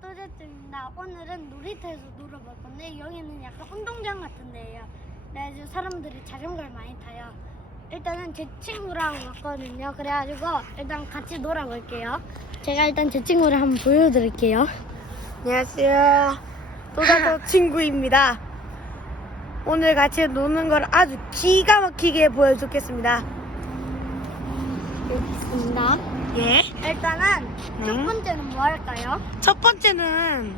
또제입니다 오늘은 놀이터에서 놀아볼 건데 여기는 약간 운동장 같은 데예요. 그래가지고 사람들이 자전거를 많이 타요. 일단은 제 친구랑 왔거든요. 그래가지고 일단 같이 놀아볼게요. 제가 일단 제 친구를 한번 보여드릴게요. 안녕하세요. 또다또 친구입니다. 오늘 같이 노는 걸 아주 기가 막히게 보여주겠습니다. 여기 있습니다. 예. 일단은 첫 네. 번째는 뭐 할까요? 첫 번째는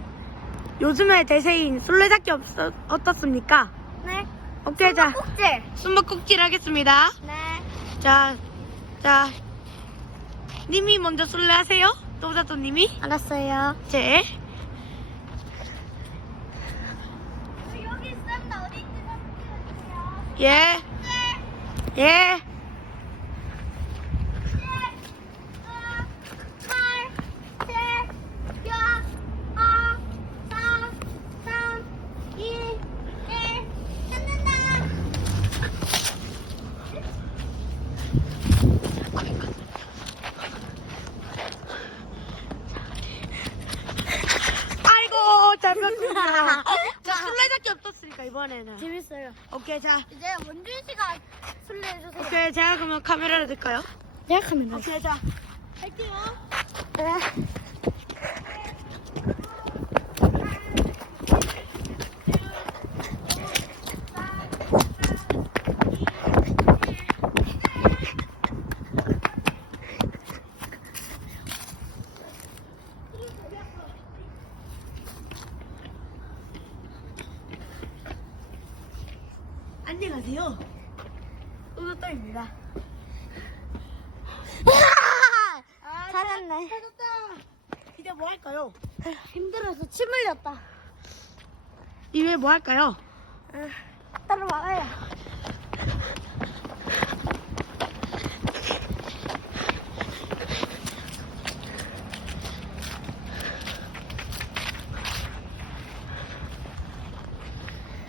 요즘에 대세인 술래잡기 없, 어떻습니까? 네. 오케이, 자, 꼭지. 숨바꼭질 하겠습니다. 네. 자, 자, 님이 먼저 술래 하세요? 또다또 님이? 알았어요. 제. 여기 있습니다. 어디 있는지. 예. 예. 아이고, 잘 봤습니다. 자, 술래잡기 어떻습니까, 이번에는? 재밌어요. 오케이, 자. 이제 원준 씨가 술래해 주세요. 오케이, 제가 그러면 카메라를 들까요? 생각하면 돼. 오케이, 자. 할게요. 네. 안녕하세요. 또또또입니다. 잘했네. 이제 뭐 할까요? 힘들어서 침 흘렸다. 이외에 뭐 할까요? 따라와요.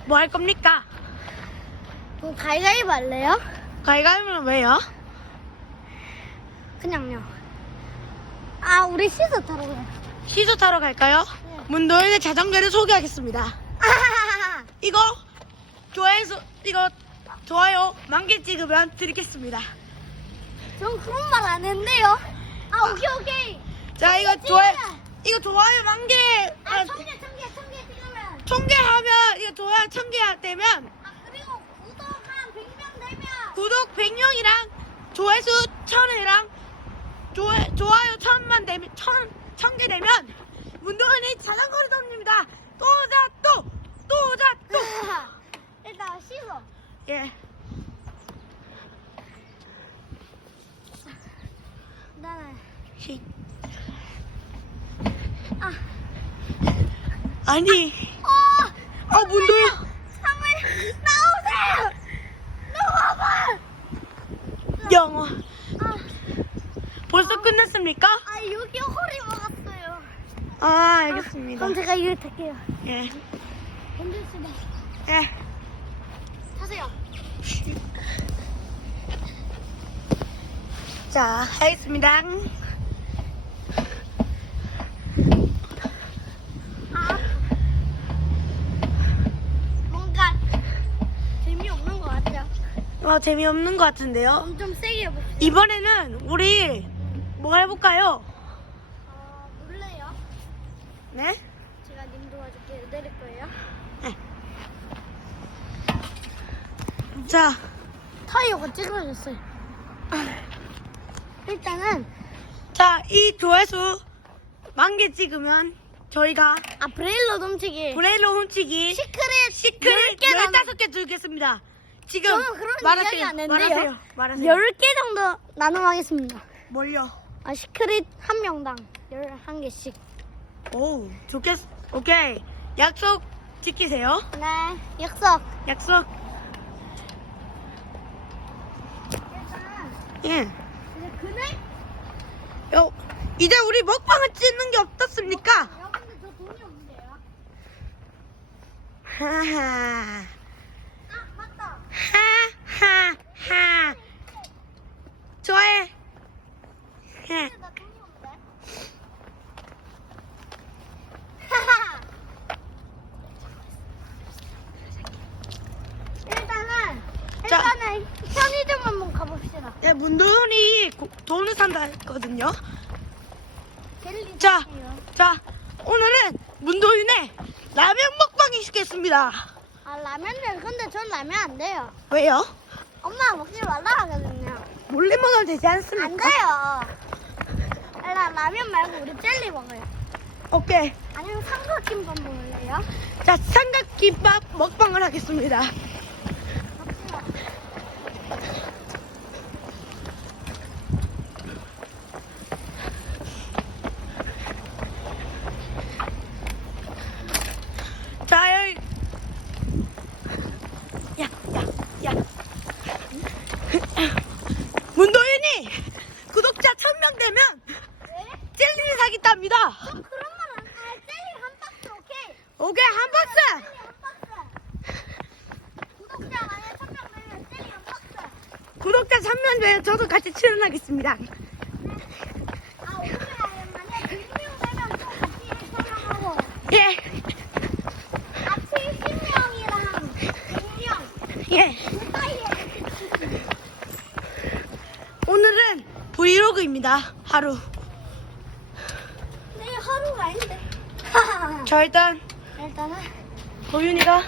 뭐 할 겁니까? 그럼 가위가위보 할래요? 가위가위는 왜요? 그냥요. 아, 우리 시소 타러 가요. 시소 타러 갈까요? 네. 문도현의 자전거를 소개하겠습니다. 이거 좋아해서 이거 좋아요 만 개 찍으면 드리겠습니다. 전 그런 말 안 했는데요. 아, 오케이, 오케이. 자 이거. 좋아요 이거 좋아요 만 개, 아, 아, 천 개, 천 개, 천개 찍으면. 천개 하면 이거 좋아요 천개 되면 아, 그리고 구독 한 100명 되면. 구독 100명이랑 조회수 1000회랑 좋아, 좋아요 1000만 되면 1000, 1000개 되면 문도현이 자전거를 섭니다. 또자 또! 또자 또! 일단 시소. 예. 나는. 시- 아. 아니, 어! 어, 문도현. 상을 나오세요! 나와봐! 영어. 아, 벌써 끝났습니까? 아, 여기 허리 먹었어요. 아, 알겠습니다. 그럼 제가 이거 탈게요. 예. 힘들수다. 예. 타세요. 자, 하겠습니다. 아. 뭔가 재미없는 것 같아요. 어, 재미없는 것 같은데요. 엄청 세게 해봅시다. 이번에는 우리 뭐 해볼까요? 어, 놀래요? 네? 제가 님 도와줄게요. 내릴 거예요. 자, 타이어가 찌그러졌어요. 일단은 자, 이 조회수 만 개 찍으면 저희가 아 브레일러 넘치기 브레일로 훔치기 시크릿 시크릿 10개 남- 15개 드리겠습니다. 지금 저는 그런 말하세요. 이야기 안 했는데요. 말하세요. 말하세요. 10개 정도 나눔하겠습니다. 뭘요? 아 시크릿 한 명당 11개씩. 오, 좋겠, 오케이. 약속 지키세요. 네, 약속. 약속. 예. 이제 그날 요, 이제 우리 먹방을 찍는 게 어떻습니까? 여러분들 저 돈이 없는데요. 하하. 아 맞다. 하하하. 좋아해. 예. 근데 나 돈이 없는데. 문도윤이 고- 돈을 산다 했거든요. 젤리 자. 자, 오늘은 문도윤의 라면 먹방이 시겠습니다. 아 라면을 근데 전 라면 안 돼요. 왜요? 엄마가 먹지 말라 하거든요. 몰래 먹어도 되지 않습니까? 안 돼요. 나 라면 말고 우리 젤리 먹어요. 오케이. 아니면 삼각김밥 먹을래요? 자, 삼각김밥 먹방을 하겠습니다. 자, 여기. 야, 야, 야. 문도윤이 구독자 1000명 되면 네? 젤리를 사겠답니다. 그러면 안 돼. 젤리 한 박스 오케이. 오케이, 한 박스! 젤리 한 박스. 구독자 만약 천명 되면 젤리 한 박스. 구독자 3명 되면 저도 같이 출연하겠습니다. 아 오케이. 만약 100명 되면 또 같이 촬영하 고. 예, 아 70명이랑 100명. 예. 오늘은 브이로그입니다. 하루. 내 하루가 아닌데. 자, 일단 일단은 도윤이가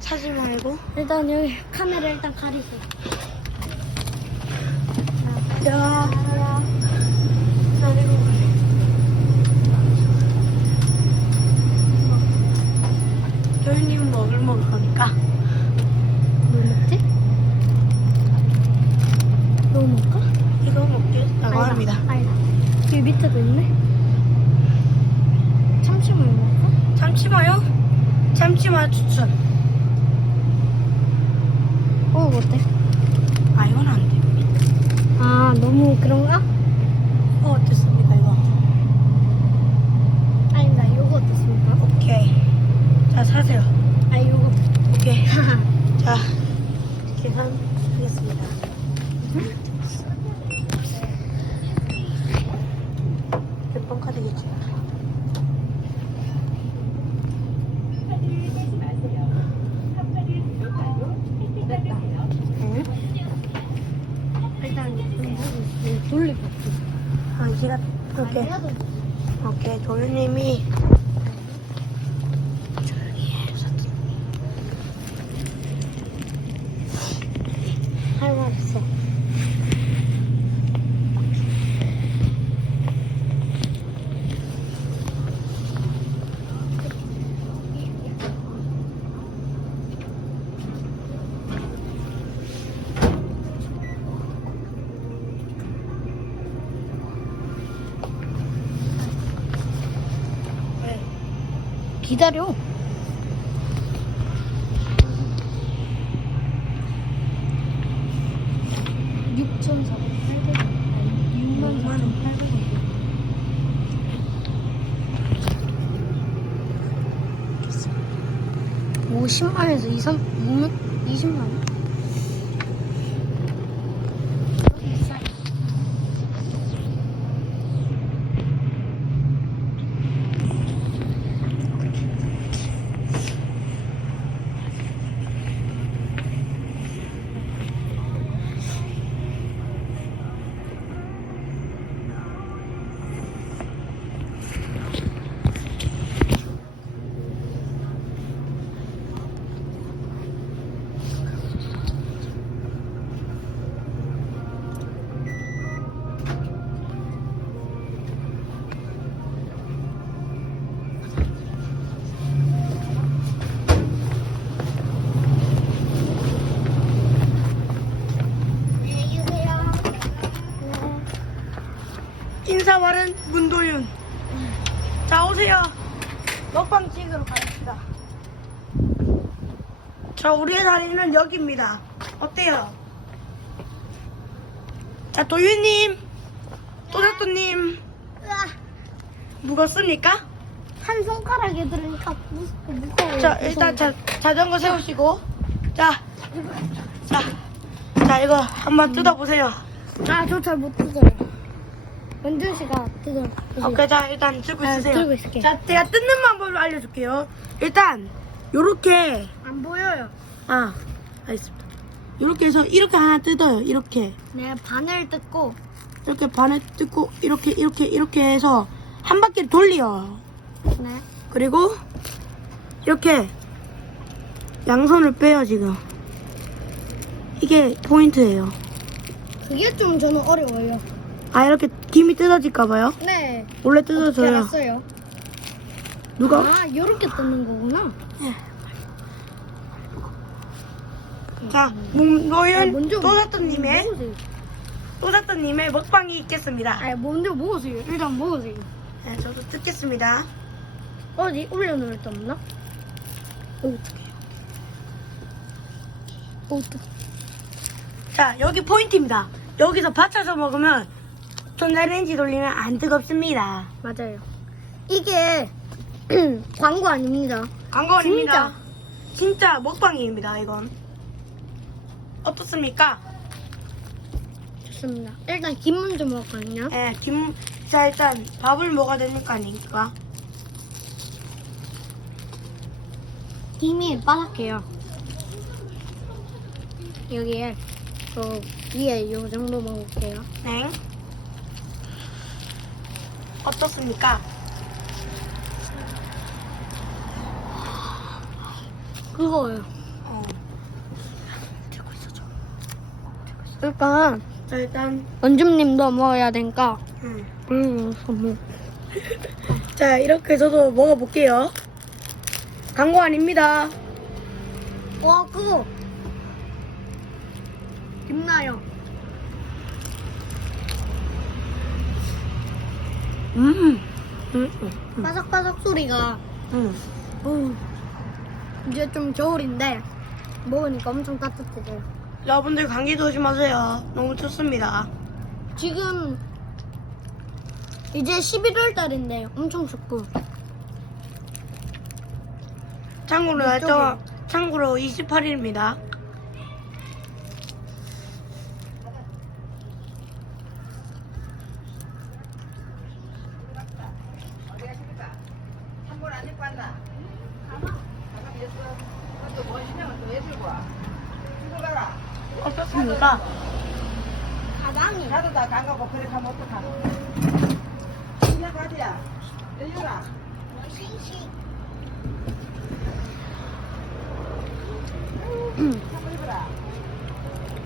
사진 말고. 일단 여기 카메라 일단 가리세요. 자, 도윤이는 먹을 먹을 거니까. 뭐 먹지? 뭐 먹을까? 이거 먹겠다고 합니다. 아니다. 여기 밑에도 있네. 참치물 먹을까? 참치마요? 참치마 추천. 어, 어때? 아, 이건 안 돼. 아, 너무 그런가? 어, 어떻습니까, 이거? 아니다, 요거 어떻습니까? 오케이. 자, 사세요. 아, 요거. 오케이. 자, 계산하겠습니다. 몇 번 카드겠지? 응? 일단 돌리고. 아, 이가 오케이. 오케이, 조유님이 조용히 해서 할 말 있어. 네. 기다려. 사천팔백 50만에서 2, 3, 6만, 20만 원? 안녕히 계세요. 인사말은 문도윤. 자, 오세요. 먹방 찍으러 갑시다. 자, 우리의 자리는 여기입니다. 어때요? 자, 도윤님, 또자또님, 묵었습니까? 한 손가락에 들으니까 무섭고 무거워요. 자, 일단 자, 자전거 세우시고. 자, 자, 자, 이거 한번 뜯어보세요. 아, 저 잘 못 뜯어요. 원준 씨가 뜯어. 오케이, 자, 일단 들고 아, 있으세요. 들고 있을게. 자, 제가 뜯는 방법을 알려줄게요. 일단, 요렇게, 안 보여요. 아, 알겠습니다. 이렇게 해서 이렇게 하나 뜯어요. 이렇게. 네, 반을 뜯고 이렇게 반을 뜯고 이렇게 이렇게 이렇게 해서 한 바퀴를 돌려. 네. 그리고 이렇게 양손을 빼요 지금. 이게 포인트예요. 그게 좀 저는 어려워요. 아 이렇게 김이 뜯어질까 봐요. 네. 원래 어떻게 뜯어져요. 알았어요? 누가? 아, 이렇게 뜯는 거구나. 자, 먼저 또사또님의 먹으세요. 또사또님의 먹방이 있겠습니다. 아, 먼저 먹으세요. 일단 먹으세요. 네, 저도 뜯겠습니다. 어디 올려놓을 데 없나? 오, 어떡해. 어, 또. 자, 여기 포인트입니다. 여기서 받쳐서 먹으면 전자레인지 돌리면 안 뜨겁습니다. 맞아요. 이게 광고 아닙니다. 광고 아닙니다. 진짜 먹방입니다, 이건. 어떻습니까? 좋습니다. 일단 김 먼저 먹거든요. 예, 김, 자, 일단 밥을 먹어야 되니까, 아닙니까? 김이 바삭해요. 여기에 저 위에 요 정도 먹을게요. 네. 어떻습니까? 그거요. 어. 들고 있어줘. 일단 자, 일단, 원줌님도 먹어야 되니까 음. 음, 선물. 자, 이렇게 저도 먹어볼게요. 광고 아닙니다. 와 그거 김나요. 음. 음, 음, 음. 바삭바삭 소리가 음. 음, 이제 좀 겨울인데 먹으니까 엄청 따뜻해져요. 여러분들 감기 조심하세요. 너무 춥습니다. 지금 이제 11월 달인데 엄청 춥고 참고로. 날짜가 참고로 28일입니다. 어떻습니까? 가방이 다 가가고 그래 가면 어떡하노? 그냥 가자 열려라.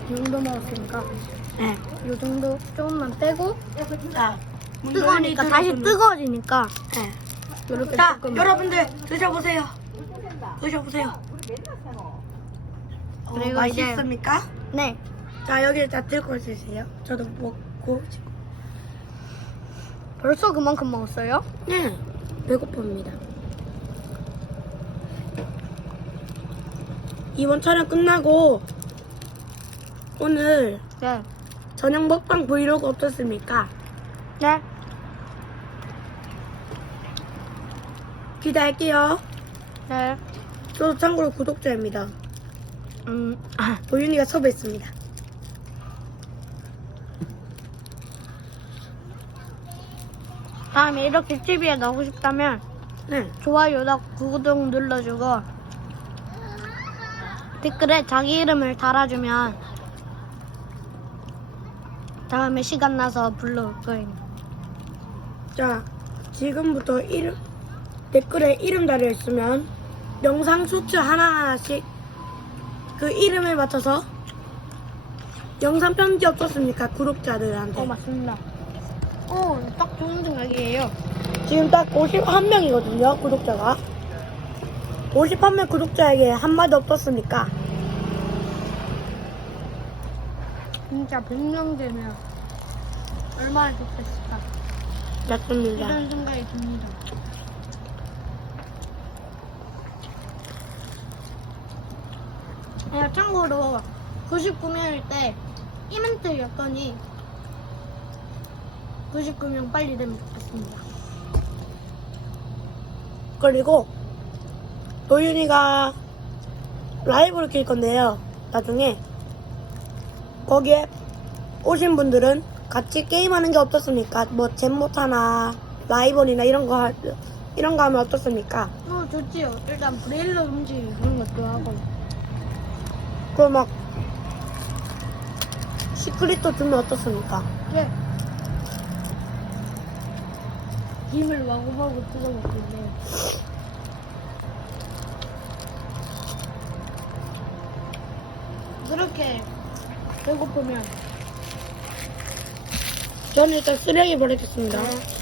이 정도 먹었으니까. 네. 이 정도 조금만 빼고. 자, 뜨거우니까 다시 뜨거워지니까. 네. 이렇게 자, 조금 여러분들 드셔보세요. 드셔보세요. 어, 그리고 맛있습니까? 네 자, 여기 다 들고 드세요. 저도 먹고. 지금. 벌써 그만큼 먹었어요? 네, 배고픕니다. 이번 촬영 끝나고 오늘 네. 저녁 먹방 브이로그 어떻습니까? 네. 기대할게요. 네. 저도 참고로 구독자입니다. 음, 도윤이가 섭외했습니다. 다음에 이렇게 TV에 나오고 싶다면 네. 좋아요나 구독 눌러주고 댓글에 자기 이름을 달아주면 다음에 시간 나서 부를 거예요. 자, 지금부터 이름, 댓글에 이름 달려있으면 영상 소츠 하나하나씩 그 이름에 맞춰서 영상 편지 어떻습니까? 구독자들한테. 어 맞습니다. 어, 딱 좋은 생각이에요. 지금 딱 51명이거든요, 구독자가. 51명 구독자에게 한마디 어떻습니까? 진짜 100명 되면 얼마나 좋겠을까. 맞습니다. 이런 생각이 듭니다. 아, 참고로 99명일 때 이벤트 여건이 99명 빨리 되면 좋겠습니다. 그리고 도윤이가 라이브를 킬 건데요. 나중에 거기에 오신 분들은 같이 게임하는 게 어떻습니까? 뭐 잼모타나 라이벌이나 이런 거 하- 이런 거 하면 어떻습니까? 어, 좋지요. 일단 브레일러 음식 그런 것도 하고. 그럼 막 시크릿도 주면 어떻습니까? 네. 김을 마구마구 뜯어 먹고 있네요. 그렇게 배고프면 저는 일단 쓰레기 버리겠습니다. 네.